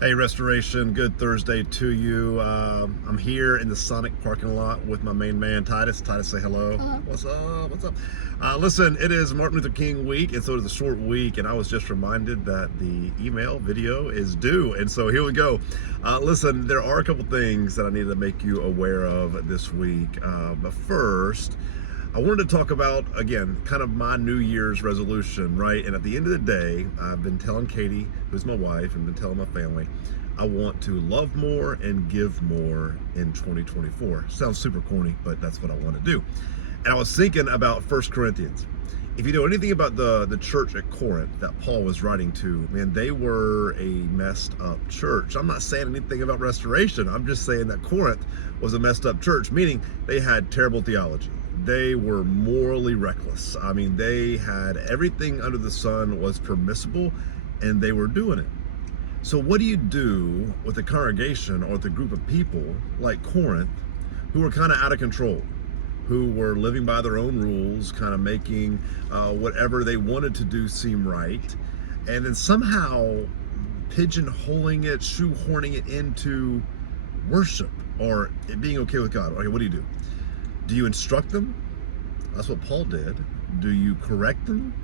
Hey, Restoration, good Thursday to you. I'm here in the Sonic parking lot with my main man, Titus. Titus, say hello. Uh-huh. What's up? What's up? Listen, it is Martin Luther King week, and so it is a short week, and I was just reminded that the email video is due, and so here we go. Listen, there are a couple things that I need to make you aware of this week, but first, I wanted to talk about, again, kind of my New Year's resolution, right? And at the end of the day, I've been telling Katie, who's my wife, and been telling my family, I want to love more and give more in 2024. Sounds super corny, but that's what I want to do. And I was thinking about 1 Corinthians. If you know anything about the church at Corinth that Paul was writing to, man, they were a messed up church. I'm not saying anything about restoration. I'm just saying that Corinth was a messed up church, meaning they had terrible theology. They were morally reckless. I mean, they had everything under the sun was permissible, and they were doing it. So what do you do with a congregation or with a group of people like Corinth who were kind of out of control, who were living by their own rules, kind of making whatever they wanted to do seem right, and then somehow pigeonholing it, shoehorning it into worship or it being okay with God? Okay, what do you do? Do you instruct them? That's what Paul did. Do you correct them?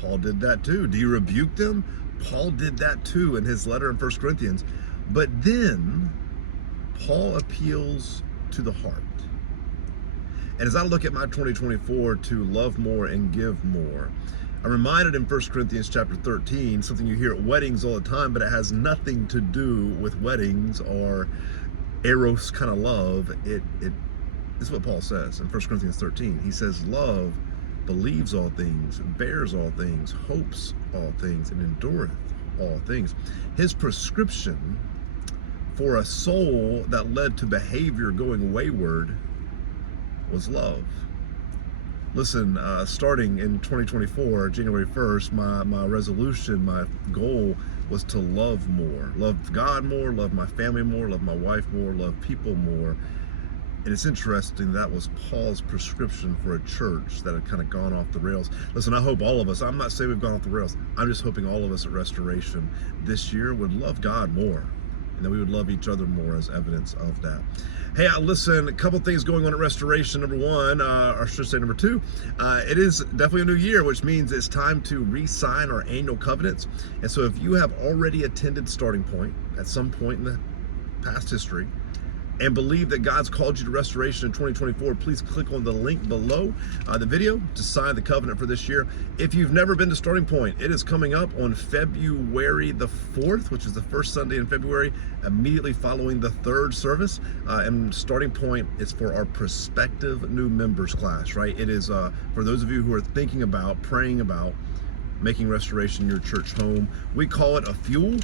Paul did that too. Do you rebuke them? Paul did that too in his letter in 1 Corinthians. But then Paul appeals to the heart. And as I look at my 2024 to love more and give more, I'm reminded in 1 Corinthians chapter 13, something you hear at weddings all the time, but it has nothing to do with weddings or eros kind of love. This is what Paul says in 1 Corinthians 13. He says, love believes all things, bears all things, hopes all things, and endureth all things. His prescription for a soul that led to behavior going wayward was love. Listen, starting in 2024, January 1st, my resolution, my goal was to love more. Love God more, love my family more, love my wife more, love people more. And it's interesting, that was Paul's prescription for a church that had kind of gone off the rails. Listen, I hope all of us, I'm not saying we've gone off the rails, I'm just hoping all of us at Restoration this year would love God more, and that we would love each other more as evidence of that. Hey, listen, a couple things going on at Restoration. Number one, or I should say number two, it is definitely a new year, which means it's time to re-sign our annual covenants. And so if you have already attended Starting Point at some point in the past history, and believe that God's called you to Restoration in 2024, please click on the link below the video to sign the covenant for this year. If you've never been to Starting Point, it is coming up on February the 4th, which is the first Sunday in February, immediately following the third service. And Starting Point is for our prospective new members class, right? It is for those of you who are thinking about, praying about making Restoration your church home. We call it a fuel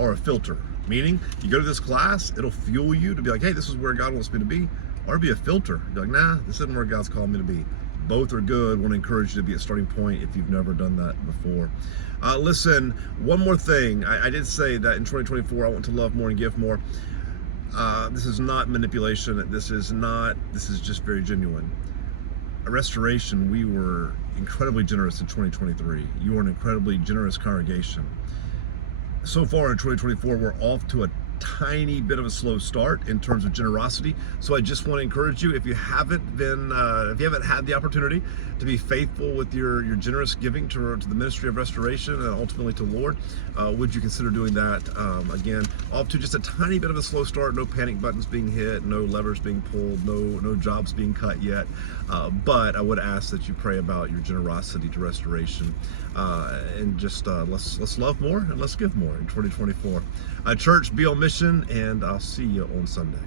or a filter. Meaning, you go to this class, it'll fuel you to be like, hey, this is where God wants me to be. Or be a filter. You're like, nah, this isn't where God's called me to be. Both are good. I want to encourage you to be at Starting Point if you've never done that before. Listen, one more thing. I did say that in 2024, I want to love more and give more. This is not manipulation. This is just very genuine. At Restoration, we were incredibly generous in 2023. You were an incredibly generous congregation. So far in 2024, we're off to a tiny bit of a slow start in terms of generosity. So I just want to encourage you, if you haven't had the opportunity to be faithful with your generous giving to the ministry of Restoration and ultimately to Lord, would you consider doing that? Again, off to just a tiny bit of a slow start, no panic buttons being hit, no levers being pulled, no jobs being cut yet. But I would ask that you pray about your generosity to Restoration, and just let's love more and let's give more in 2024. Church, be on mission, and I'll see you on Sunday.